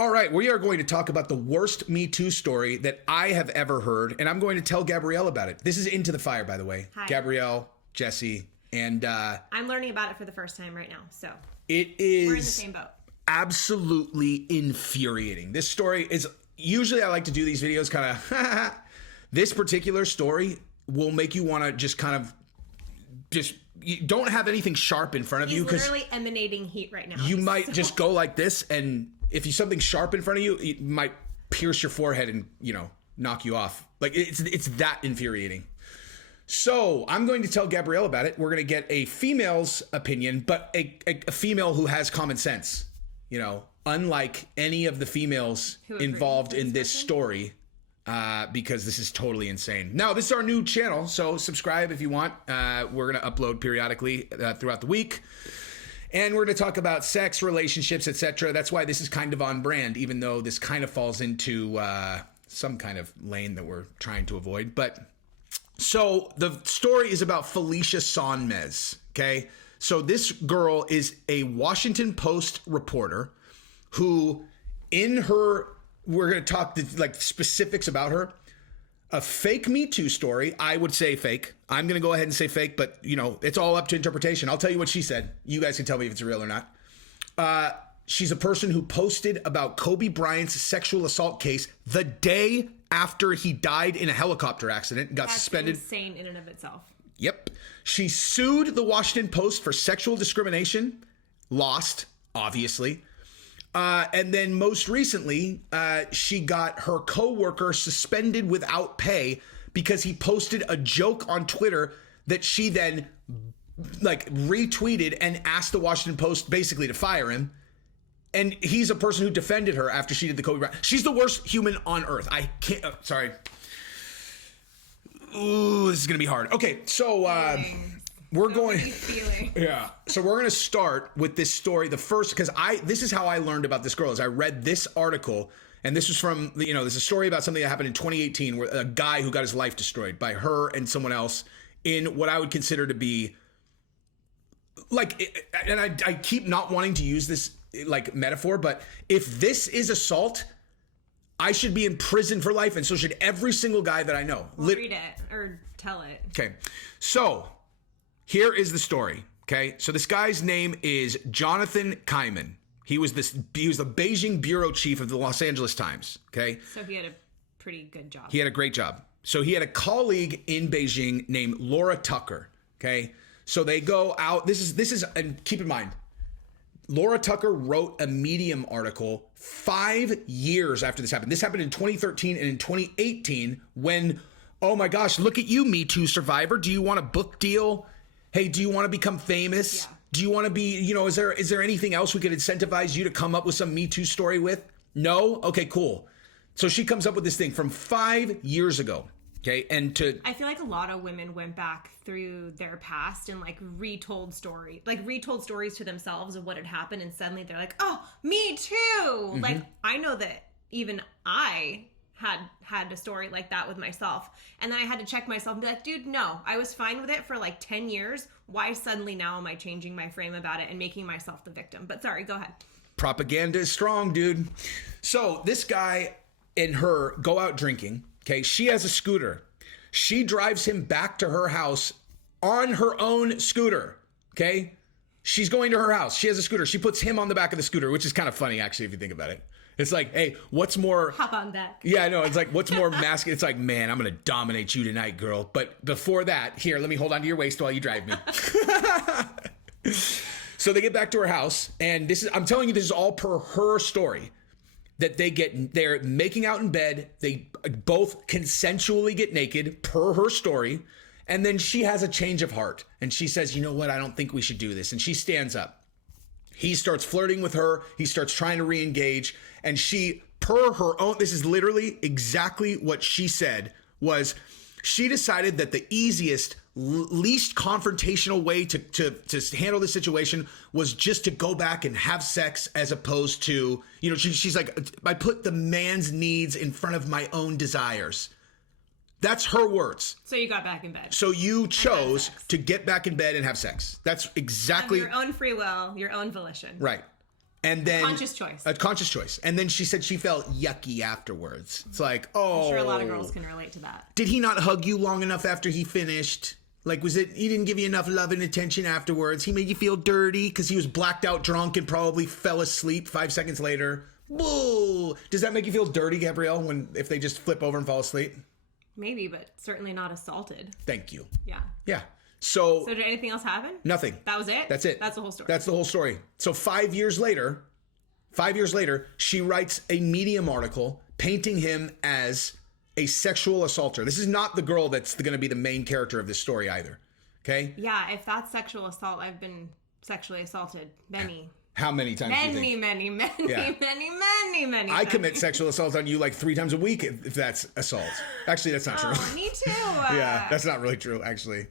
All right, we are going to talk about the worst Me Too story that I have ever heard, and I'm going to tell Gabrielle about it. This is Into the Fire, by the way. Hi. Gabrielle, Jesse, and I'm learning about it for the first time right now, so it is we're in the same boat. Absolutely infuriating. This story is, usually I like to do these videos kind of, this particular story will make you want to just kind of, you don't have anything sharp in front of you. He's literally emanating heat right now. You might just go like this, and if you something sharp in front of you, it might pierce your forehead and, knock you off. Like, it's that infuriating. So I'm going to tell Gabrielle about it. We're going to get a female's opinion, but a female who has common sense, unlike any of the females involved in this story, because this is totally insane. Now, this is our new channel, so subscribe if you want. We're going to upload periodically throughout the week. And we're going to talk about sex, relationships, etc. That's why this is kind of on brand, even though this kind of falls into some kind of lane that we're trying to avoid. But so the story is about Felicia Sonmez, okay? So this girl is a Washington Post reporter who, we're going to talk like specifics about her. A fake Me Too story. I would say fake. I'm going to go ahead and say fake, but it's all up to interpretation. I'll tell you what she said. You guys can tell me if it's real or not. She's a person who posted about Kobe Bryant's sexual assault case the day after he died in a helicopter accident and got suspended. That's insane in and of itself. Yep. She sued the Washington Post for sexual discrimination. Lost, obviously. And then most recently, she got her coworker suspended without pay because he posted a joke on Twitter that she then retweeted and asked the Washington Post basically to fire him. And he's a person who defended her after she did the Kobe Bryant. She's the worst human on earth. I can't, sorry. Ooh, this is going to be hard. Okay, so we're going. Yeah. So we're going to start with this story. The first, because this is how I learned about this girl, is I read this article, and this was from, there's a story about something that happened in 2018 where a guy who got his life destroyed by her and someone else in what I would consider to be and I keep not wanting to use this metaphor, but if this is assault, I should be in prison for life, and so should every single guy that I know. Read it or tell it. Okay. So here is the story. Okay. So this guy's name is Jonathan Kaiman. He was the Beijing bureau chief of the Los Angeles Times. Okay. So he had a pretty good job. He had a great job. So he had a colleague in Beijing named Laura Tucker. Okay. So they go out. This is, and keep in mind, Laura Tucker wrote a Medium article 5 years after this happened. This happened in 2013 and in 2018 when, oh my gosh, look at you, Me Too survivor. Do you want a book deal? Hey, do you want to become famous? Yeah. Do you want to be, is there anything else we could incentivize you to come up with some Me Too story with? No? Okay, cool. So she comes up with this thing from 5 years ago. Okay, I feel like a lot of women went back through their past and retold stories to themselves of what had happened, and suddenly they're like, "Oh, me too!" Mm-hmm. I know that even I had a story like that with myself, and then I had to check myself and be like, "Dude, no, I was fine with it for 10 years. Why suddenly now am I changing my frame about it and making myself the victim?" But sorry, go ahead. Propaganda is strong, dude. So this guy and her go out drinking. Okay, she has a scooter. She drives him back to her house on her own scooter. Okay, she's going to her house. She has a scooter. She puts him on the back of the scooter, which is kind of funny, actually, if you think about it. It's like, hey, what's more... Hop on deck. Yeah, I know. It's like, what's more masculine? It's like, man, I'm going to dominate you tonight, girl. But before that, here, let me hold on to your waist while you drive me. So they get back to her house, and I'm telling you, this is all per her story. That they're making out in bed. They both consensually get naked, per her story. And then she has a change of heart. And she says, you know what? I don't think we should do this. And she stands up. He starts flirting with her. He starts trying to re-engage. And she, per her own, this is literally exactly what she said, was she decided that the easiest, least confrontational way to handle the situation was just to go back and have sex, as opposed to, she's like, I put the man's needs in front of my own desires. That's her words. So you got back in bed. So you chose to get back in bed and have sex. That's exactly... Of your own free will, your own volition. Right. And then conscious choice. A conscious choice. And then she said she felt yucky afterwards. It's like, oh. I'm sure a lot of girls can relate to that. Did he not hug you long enough after he finished? Like, was it, he didn't give you enough love and attention afterwards? He made you feel dirty because he was blacked out drunk and probably fell asleep 5 seconds later. Whoa. Does that make you feel dirty, Gabrielle, if they just flip over and fall asleep? Maybe, but certainly not assaulted. Thank you. Yeah. Yeah. So did anything else happen? Nothing. That was it? That's it. That's the whole story. That's the whole story. So 5 years later, she writes a Medium article painting him as a sexual assaulter. This is not the girl that's going to be the main character of this story either. Okay? Yeah, if that's sexual assault, I've been sexually assaulted many. How many times do you think? Many. I commit sexual assault on you like 3 times a week if that's assault. Actually, that's not true. Oh, me too. Yeah, that's not really true, actually.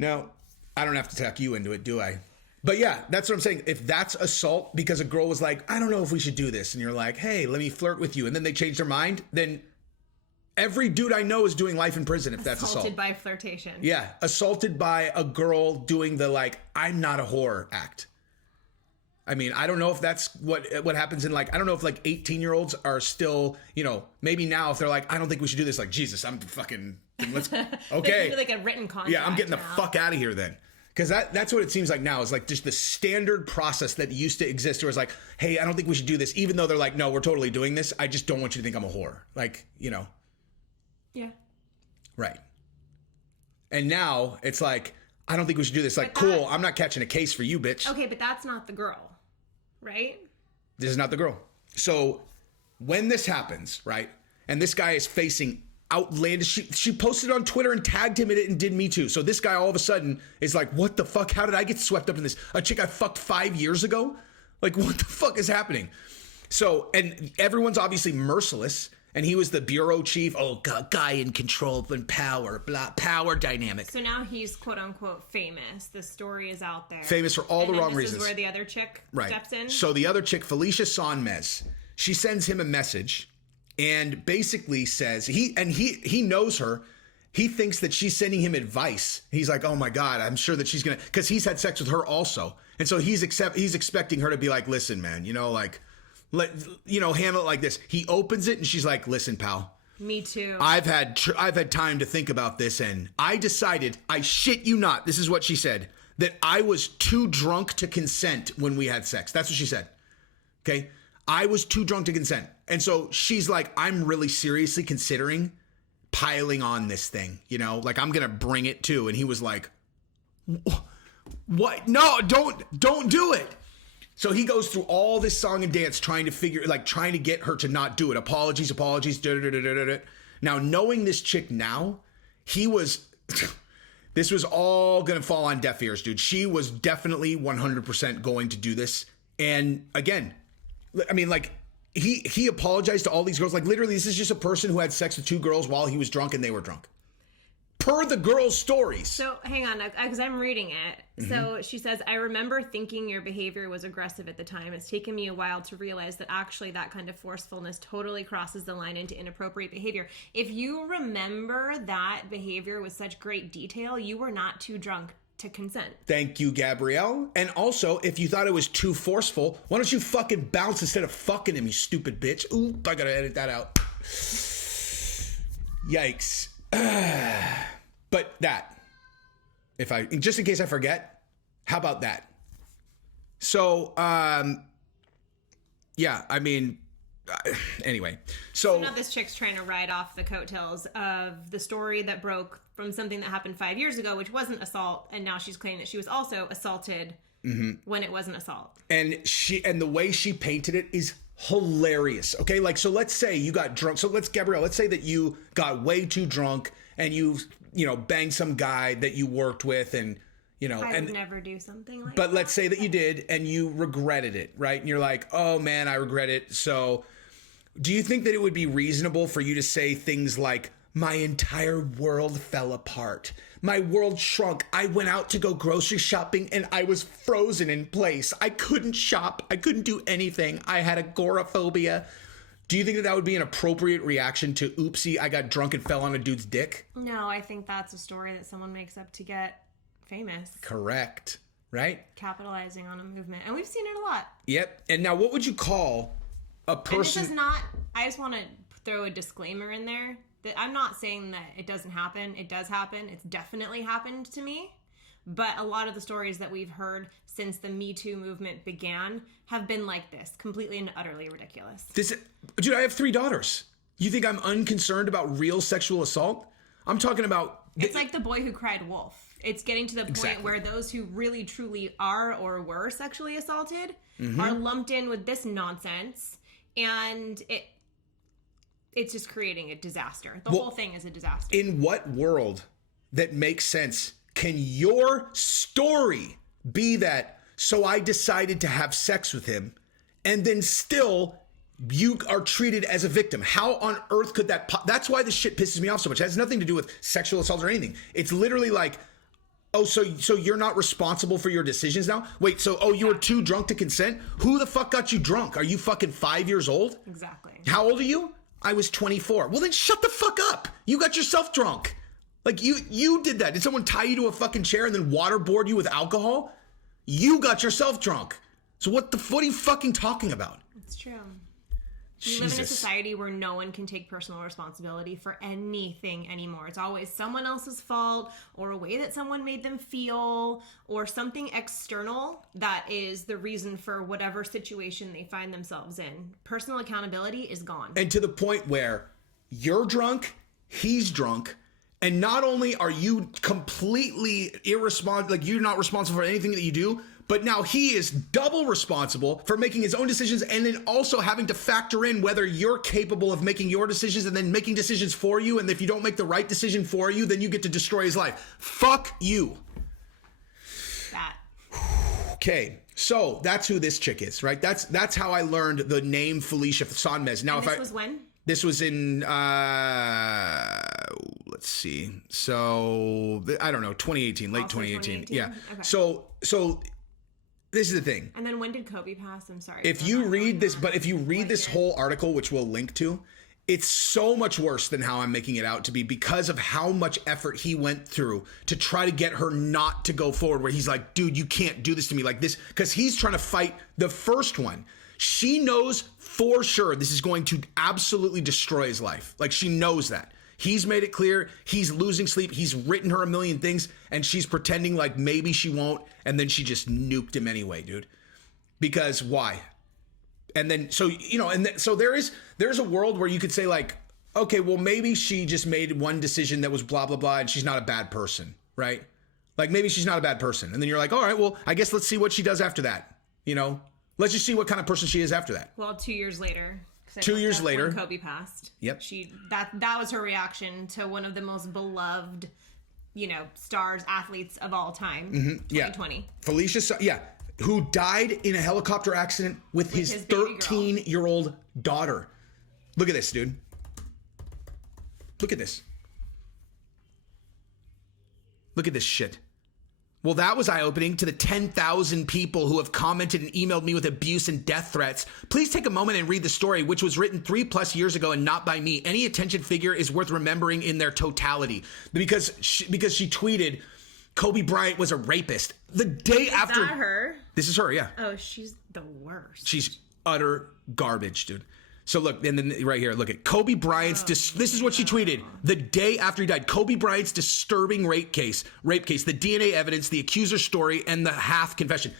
No, I don't have to tuck you into it, do I? But yeah, that's what I'm saying. If that's assault because a girl was like, I don't know if we should do this, and you're like, hey, let me flirt with you, and then they change their mind, then every dude I know is doing life in prison if that's assault. Assaulted by flirtation. Yeah, assaulted by a girl doing the like, I'm not a whore act. I mean, I don't know if that's what happens in like, I don't know if like 18-year-olds are still, maybe now if they're like, I don't think we should do this. Like, Jesus, I'm fucking, let's, okay. Like a written contract. Yeah, I'm getting the fuck out of here then. Because that's what it seems like now is like just the standard process that used to exist where it's like, hey, I don't think we should do this. Even though they're like, no, we're totally doing this. I just don't want you to think I'm a whore. Like, Yeah. Right. And now it's like, I don't think we should do this. Like, cool, I'm not catching a case for you, bitch. Okay, but that's not the girl, right? This is not the girl. So when this happens, right, and this guy is facing outlandish, she posted on Twitter and tagged him in it and did Me Too. So this guy all of a sudden is like, what the fuck? How did I get swept up in this? A chick I fucked 5 years ago? Like, what the fuck is happening? So, and everyone's obviously merciless. And he was the bureau chief. Oh, God, guy in control and power, blah, power dynamic. So now he's quote unquote famous. The story is out there. Famous for all the wrong reasons. This is where the other chick steps in. So the other chick, Felicia Sonmez, she sends him a message and basically says he knows her. He thinks that she's sending him advice. He's like, oh my God, I'm sure that she's gonna, because he's had sex with her also, and so he's expecting her to be like, listen, man, handle it like this. He opens it and she's like, listen, pal. Me too. I've had time to think about this and I decided, I shit you not, this is what she said, that I was too drunk to consent when we had sex. That's what she said. Okay? I was too drunk to consent. And so she's like, I'm really seriously considering piling on this thing, like I'm going to bring it too. And he was like, what? No, don't do it. So he goes through all this song and dance trying to get her to not do it. Apologies. Now, knowing this chick now, this was all going to fall on deaf ears, dude. She was definitely 100% going to do this. And again, I mean, like, he apologized to all these girls. Like, literally, this is just a person who had sex with 2 girls while he was drunk and they were drunk. Per the girls' stories. So, hang on, because I'm reading it. Mm-hmm. So, she says, I remember thinking your behavior was aggressive at the time. It's taken me a while to realize that actually that kind of forcefulness totally crosses the line into inappropriate behavior. If you remember that behavior with such great detail, you were not too drunk to consent. Thank you, Gabrielle. And also, if you thought it was too forceful, why don't you fucking bounce instead of fucking him, you stupid bitch? Ooh, I gotta edit that out. Yikes. But that, just in case I forget, how about that? So, yeah, I mean, anyway. So now this chick's trying to ride off the coattails of the story that broke from something that happened 5 years ago, which wasn't assault, and now she's claiming that she was also assaulted when it wasn't assault. And the way she painted it is hilarious. Okay, like, so let's say you got drunk. So Gabrielle, let's say that you got way too drunk and you banged some guy that you worked with and, I would never do something like that. But let's say that you did and you regretted it, right? And you're like, oh man, I regret it. So do you think that it would be reasonable for you to say things like, my entire world fell apart. My world shrunk. I went out to go grocery shopping and I was frozen in place. I couldn't shop. I couldn't do anything. I had agoraphobia. Do you think that would be an appropriate reaction to, oopsie, I got drunk and fell on a dude's dick? No, I think that's a story that someone makes up to get famous. Correct. right? Capitalizing on a movement. And we've seen it a lot. Yep. And now what would you call a And person? this is not, I just want to throw a disclaimer in there that I'm not saying that it doesn't happen. It does happen. It's definitely happened to me. But a lot of the stories that we've heard since the Me Too movement began have been like this, completely and utterly ridiculous. Dude, I have 3 daughters. You think I'm unconcerned about real sexual assault? I'm talking about... It's like the boy who cried wolf. It's getting to the point where those who really truly are or were sexually assaulted are lumped in with this nonsense, and it's just creating a disaster. The whole thing is a disaster. In what world that makes sense can your story be that, so I decided to have sex with him, and then still you are treated as a victim? How on earth could that... That's why this shit pisses me off so much. It has nothing to do with sexual assault or anything. It's literally like, oh, so you're not responsible for your decisions now? Wait, so, you were too drunk to consent? Who the fuck got you drunk? Are you fucking 5 years old? Exactly. How old are you? I was 24. Well, then shut the fuck up. You got yourself drunk. Like, you did that. Did someone tie you to a fucking chair and then waterboard you with alcohol? You got yourself drunk. So what are you fucking talking about? It's true. We live in a society where no one can take personal responsibility for anything anymore. It's always someone else's fault, or a way that someone made them feel, or something external that is the reason for whatever situation they find themselves in. Personal accountability is gone. And to the point where you're drunk, he's drunk, and not only are you completely irresponsible, like you're not responsible for anything that you do, but now he is double responsible for making his own decisions, and then also having to factor in whether you're capable of making your decisions and then making decisions for you. And if you don't make the right decision for you, then you get to destroy his life. Fuck you. That. Okay, so that's who this chick is, right? That's how I learned the name Felicia Sonmez. Now, And this was when? This was in, let's see. So, I don't know, 2018, late Also 2018. 2018? Yeah. Okay. So this is the thing. And then when did Kobe pass? I'm sorry. If you read this whole article, which we'll link to, it's so much worse than how I'm making it out to be, because of how much effort he went through to try to get her not to go forward, where he's like, dude, you can't do this to me like this, because he's trying to fight the first one. She knows for sure this is going to absolutely destroy his life. Like, she knows that. He's made it clear. He's losing sleep. He's written her a million things, and she's pretending like maybe she won't, and then she just nuked him anyway, dude. Because why? And then, so, so there's a world where you could say, like, okay, well, maybe she just made one decision that was blah, blah, blah, and she's not a bad person, right? Like, maybe she's not a bad person. And then you're like, all right, well, I guess let's see what she does after that, Let's just see what kind of person she is after that. Well, 2 years later. 2 years later. When Kobe passed. Yep. That was her reaction to one of the most beloved, stars, athletes of all time. 2020. Yeah. Felicia, who died in a helicopter accident with his 13-year-old daughter. Look at this, dude. Look at this. Look at this shit. Well, that was eye-opening to the 10,000 people who have commented and emailed me with abuse and death threats. Please take a moment and read the story, which was written 3+ years ago and not by me. Any attention figure is worth remembering in their totality. Because she tweeted, Kobe Bryant was a rapist. The day after... Is that her? This is her, yeah. Oh, she's the worst. She's utter garbage, dude. So look, and then right here, look at Kobe Bryant's, this is what she tweeted. The day after he died, Kobe Bryant's disturbing rape case, the DNA evidence, the accuser's story, and the half confession.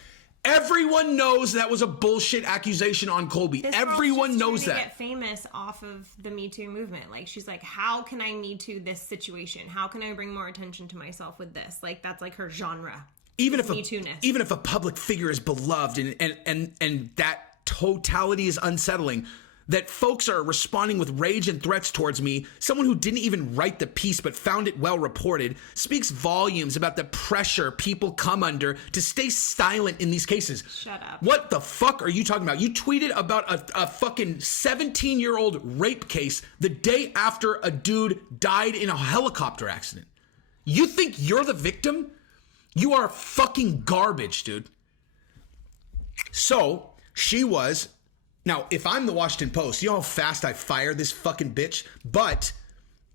Everyone knows that was a bullshit accusation on Kobe. Everyone knows that. To get famous off of the Me Too movement. Like, she's like, how can I Me Too this situation? How can I bring more attention to myself with this? Like, that's like her genre. Even if a public figure is beloved and that totality is unsettling, that folks are responding with rage and threats towards me, someone who didn't even write the piece but found it well reported, speaks volumes about the pressure people come under to stay silent in these cases. Shut up. What the fuck are you talking about? You tweeted about a fucking 17-year-old rape case the day after a dude died in a helicopter accident. You think you're the victim? You are fucking garbage, dude. So, she was... Now, if I'm the Washington Post, you know how fast I fire this fucking bitch? But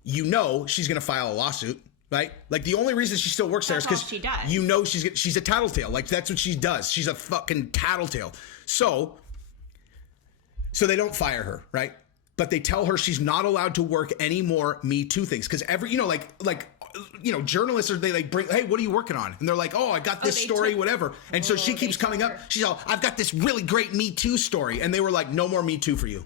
she's going to file a lawsuit, right? Like the only reason she still works there is That's because all she does. you know she's a tattletale. Like that's what she does. She's a fucking tattletale. So they don't fire her, right? But they tell her she's not allowed to work any more Me Too things because journalists they like bring, hey, what are you working on? And they're like, oh, I got this story, whatever. And so she keeps coming up. She's all, I've got this really great Me Too story, and they were like, no more Me Too for you.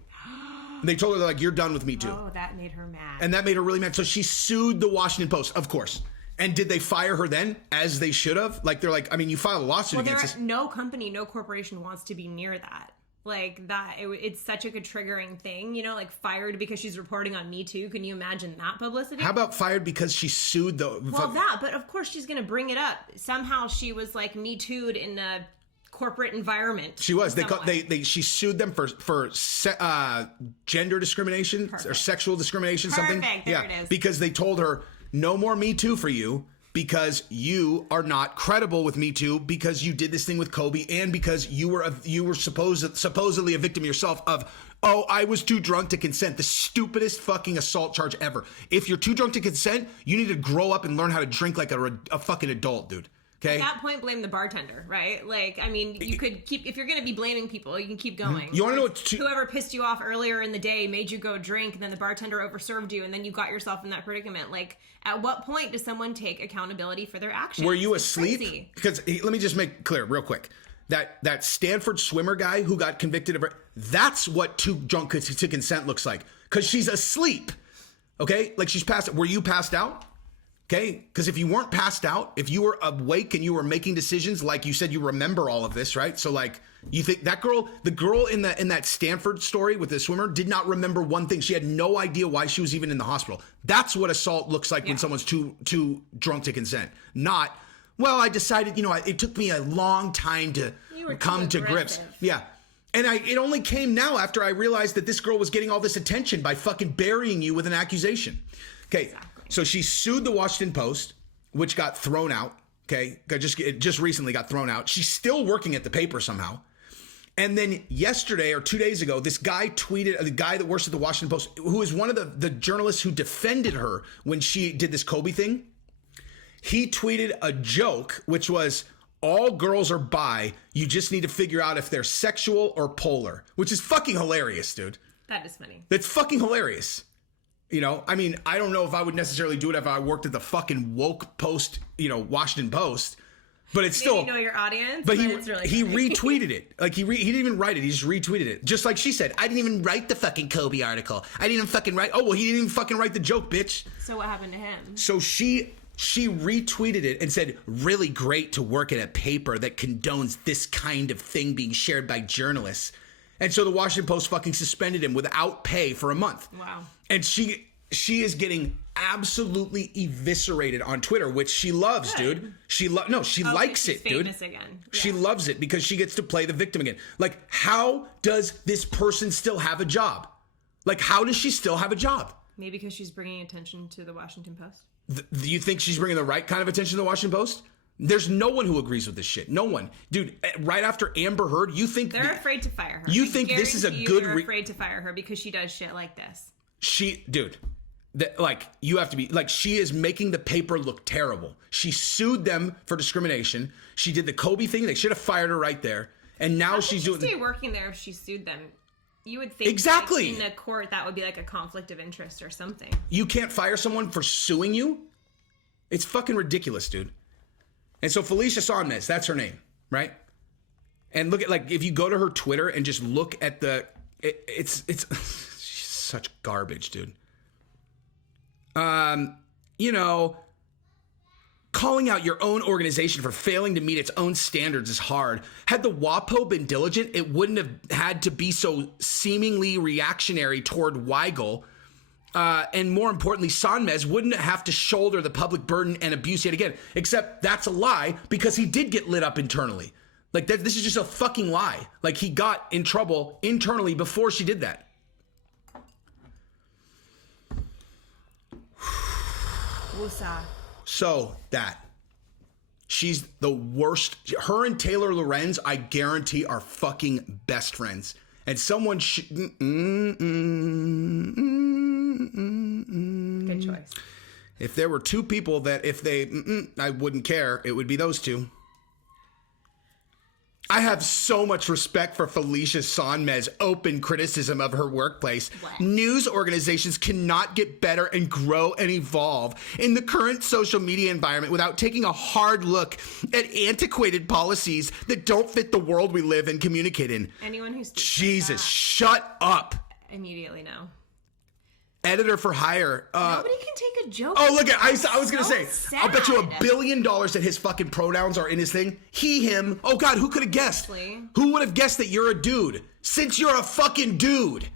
They told her, they're like, you're done with Me Too. Oh, that made her mad. And that made her really mad. So she sued the Washington Post, of course. And did they fire her then, as they should have? Like, they're like, I mean, you filed a lawsuit against us. No company, no corporation wants to be near that. Like, it's such a triggering thing, you know, like fired because she's reporting on Me Too. Can you imagine that publicity? How about fired because she sued the... Well, but of course she's going to bring it up. Somehow she was like Me Too'd in a corporate environment. She was. She sued them for gender discrimination or sexual discrimination, something. There it is. Because they told her no more Me Too for you because you are not credible with Me Too because you did this thing with Kobe and because you were supposedly a victim yourself of, oh, I was too drunk to consent. The stupidest fucking assault charge ever. If you're too drunk to consent, you need to grow up and learn how to drink like a fucking adult, dude. Okay. At that point, blame the bartender, right? Like, I mean, you could keep, if you're going to be blaming people, you can keep going. You want to know whoever pissed you off earlier in the day made you go drink, and then the bartender overserved you, and then you got yourself in that predicament. Like, at what point does someone take accountability for their actions? Were you asleep? Because let me just make clear real quick. That Stanford swimmer guy who got convicted of that's what too drunk to consent looks like. Because she's asleep. Okay? Like she's passed. Were you passed out? Okay, because if you weren't passed out, if you were awake and you were making decisions, like you said, you remember all of this, right? So like, you think that girl, the girl in that Stanford story with the swimmer, did not remember one thing. She had no idea why she was even in the hospital. That's what assault looks like when someone's too drunk to consent. Not, well, I decided, it took me a long time to come to grips. Yeah. And it only came now after I realized that this girl was getting all this attention by fucking burying you with an accusation. Okay. Exactly. So she sued the Washington Post, which got thrown out. Okay. It just recently got thrown out. She's still working at the paper somehow. And then yesterday or 2 days ago, this guy tweeted, the guy that works at the Washington Post, who is one of the journalists who defended her when she did this Kobe thing. He tweeted a joke, which was, all girls are bi. You just need to figure out if they're sexual or polar, which is fucking hilarious, dude. That is funny. That's fucking hilarious. I mean, I don't know if I would necessarily do it if I worked at the fucking woke Post, Washington Post, but it's still, you know your audience. But he really retweeted it. Like he didn't even write it. He just retweeted it. Just like she said, I didn't even write the fucking Kobe article. I didn't even fucking write. Oh, well, he didn't even fucking write the joke, bitch. So what happened to him? So she retweeted it and said, really great to work at a paper that condones this kind of thing being shared by journalists. And so the Washington Post fucking suspended him without pay for a month. Wow. And she is getting absolutely eviscerated on Twitter, which she loves, dude. She likes it, dude. Again. Yeah. She loves it because she gets to play the victim again. Like, how does this person still have a job? Like, how does she still have a job? Maybe because she's bringing attention to the Washington Post. Do you think she's bringing the right kind of attention to the Washington Post? There's no one who agrees with this shit. No one. Dude, right after Amber Heard, you think... They're afraid to fire her. You think this is a good... They're afraid to fire her because she does shit like this. You have to be... Like, she is making the paper look terrible. She sued them for discrimination. She did the Kobe thing. They should have fired her right there. And now she's doing... stay working there if she sued them. You would think... Exactly. Like, in a court, that would be like a conflict of interest or something. You can't fire someone for suing you? It's fucking ridiculous, dude. And so Felicia Sonmez, that's her name, right? And look at, like, if you go to her Twitter and just look at it's she's such garbage, dude. Calling out your own organization for failing to meet its own standards is hard. Had the WAPO been diligent, it wouldn't have had to be so seemingly reactionary toward Weigel. And more importantly, Sonmez wouldn't have to shoulder the public burden and abuse yet again. Except that's a lie because he did get lit up internally. Like, this is just a fucking lie. Like, he got in trouble internally before she did that. Woosah. So, she's the worst. Her and Taylor Lorenz, I guarantee, are fucking best friends. And someone Good choice. If there were two people that if they, I wouldn't care, it would be those two. I have so much respect for Felicia Sonmez' open criticism of her workplace. What? News organizations cannot get better and grow and evolve in the current social media environment without taking a hard look at antiquated policies that don't fit the world we live and communicate in. Anyone who's Jesus, shut up. Immediately no. Editor for hire. Nobody can take a joke. Oh, look at I was gonna So say. sad. I'll bet you $1 billion that his fucking pronouns are in his thing. He, him. Oh God, who could have guessed? Honestly. Who would have guessed that you're a dude? Since you're a fucking dude.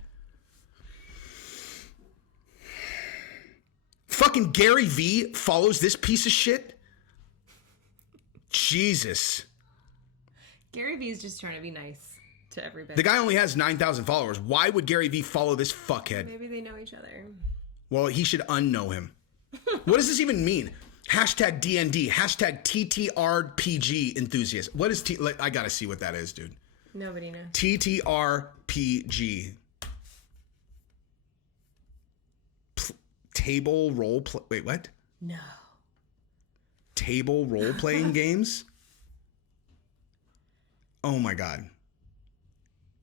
Fucking Gary V follows this piece of shit. Jesus. Gary Vee is just trying to be nice to everybody. The guy only has 9,000 followers. Why would Gary V follow this fuckhead? Maybe they know each other. Well, he should unknow him. What does this even mean? Hashtag DND. Hashtag TTRPG enthusiast. What is I gotta see what that is, dude. Nobody knows. TTRPG. Table role play. Wait, what? No. Table role playing games? Oh my God.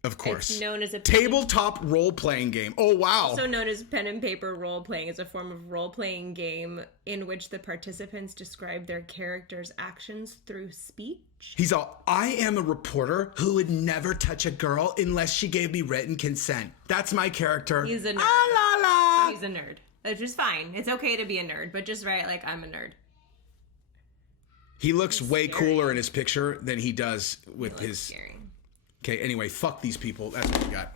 Of course. It's known as a tabletop role playing game. Oh wow. Also known as pen and paper role playing, is a form of role playing game in which the participants describe their character's actions through speech. He's all, I am a reporter who would never touch a girl unless she gave me written consent. That's my character. He's a nerd. Ah, la, la. So he's a nerd. Which is fine. It's okay to be a nerd, but just write like I'm a nerd. He looks way cooler in his picture than he does with his. Scary. Okay, anyway, fuck these people. That's what we got.